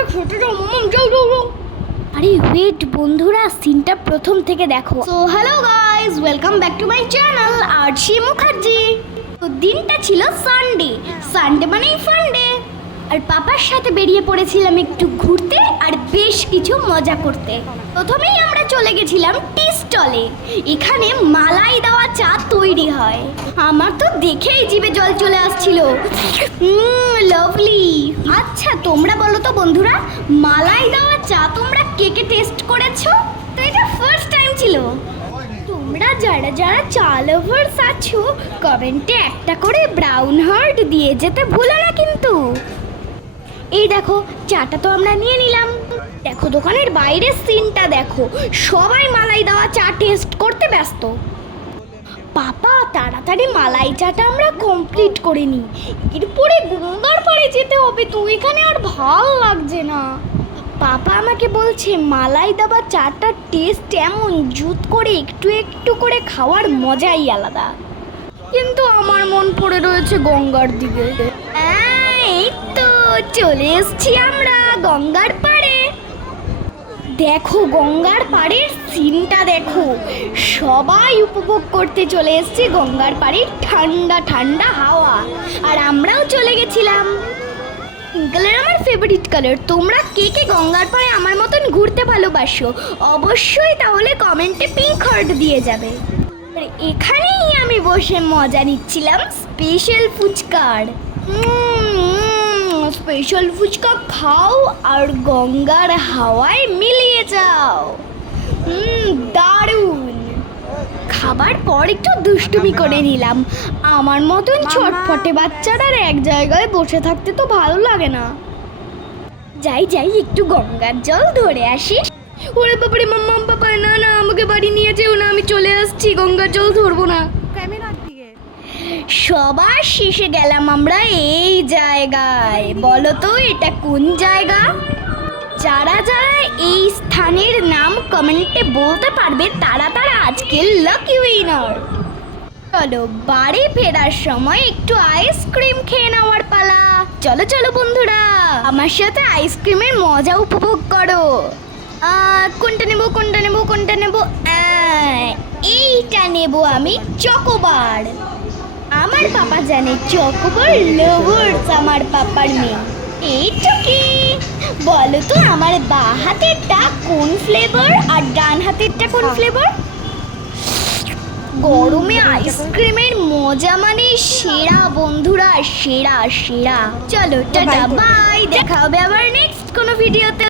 চাটা খেতে যাও মাম্মাম, যাও যাও যাও। আরে ওয়েট বন্ধুরা, সিনটা প্রথম থেকে দেখো। So hello guys, welcome back to my channel Arshi Mukherjee. তো দিনটা ছিল সানডে, সানডে মানেই ফান্ডে। আর পাপার সাথে বেরিয়ে পড়েছিলাম একটু ঘুরতে আর বেশ কিছু মজা করতে। প্রথমেই আমরা চলে গেছিলাম টি স্টলে। এখানে মালাই দেওয়া চা তৈরি হয়। আমার তো দেখেই জিভে জল চলে আসছিল। লাভলি। আচ্ছা তোমরা বলো তো বন্ধুরা, মালাই দেওয়া চা তোমরা কে কে টেস্ট করেছো? তো এটা ফার্স্ট টাইম ছিল। তোমরা যারা যারা চা লাভার্স আছো, কমেন্টে একটা করে ব্রাউন হার্ট দিয়ে যেতে ভুলো না কিন্তু। এই দেখো চাটা তো আমরা নিয়ে নিলাম। দেখো দোকানের বাইরের সিনটা দেখো, সবাই মালাই দেওয়া চা টেস্ট করতে ব্যস্ত। পাপা তাড়াতাড়ি মালাই চাটা আমরা কমপ্লিট করে নিই, এরপরে গঙ্গার পাড়ে যেতে হবে। তো এখানে আর ভাল লাগছে না। পাপা আমাকে বলছে মালাই দেওয়া চাটার টেস্ট এমন, জুত করে একটু একটু করে খাওয়ার মজাই আলাদা। কিন্তু আমার মন পড়ে রয়েছে গঙ্গার দিকে। এই তো চলে এসছি আমরা গঙ্গার পাড়ে। দেখো গঙ্গার পাড়ের সিনটা দেখো, সবাই উপভোগ করতে চলে এসছে গঙ্গার পাড়ের ঠান্ডা ঠান্ডা হাওয়া। আর আমরাও চলে গেছিলাম। পিঙ্ক কালার আমার ফেভারিট কালার। তোমরা কে কে গঙ্গার পাড়ে আমার মতন ঘুরতে ভালোবাসো অবশ্যই তাহলে কমেন্টে পিঙ্ক হার্ট দিয়ে যাবে। আর এখানেই আমি বসে মজা নিচ্ছিলাম স্পেশাল ফুচকার। স্পেশাল ফুচকা খাও আর গঙ্গার হাওয়ায় মিলিয়ে যাও। দারুণ। খাবার পর একটু দুষ্টুমি করে নিলাম। আমার মতন ছটফটে বাচ্চারা এক জায়গায় বসে থাকতে তো ভালো লাগে না। যাই যাই একটু গঙ্গার জল ধরে আসি। ওরে বাবারে মাম্মা পাপা, না না আমাকে বাড়ি নিয়ে যেও না, আমি চলে আসছি, গঙ্গার জল ধরবো না। সবার শেষে গেলাম আমরা এই জায়গায়। বলো তো এটা কোন জায়গা? যারা যারা এই স্থানের নাম কমেন্টে বলতে পারবে তারা তারা আজকের লাকি উইনার। চলো বাড়ি ফেরার সময় একটু আইসক্রিম খেয়ে নেওয়ার পালা। চলো চলো বন্ধুরা, আমার সাথে আইসক্রিমের মজা উপভোগ করো। কোনটা নেবো কোনটা নেবো কোনটা নেবো? এইটা নেবো আমি, চকোবার। আমার পাপা জানে চকোবার লাভার্স আমার পাপার মেয়ে। এইটা কি বলো তো, আমার বা হাতেরটা কোন ফ্লেভার আর ডান হাতেরটা কোন ফ্লেভার? গরমে আইসক্রিমের মজা মানে সেরা বন্ধুরা, সেরা সেরা। চলো টাটা বাই, দেখা হবে আবার নেক্সট কোনো ভিডিওতে।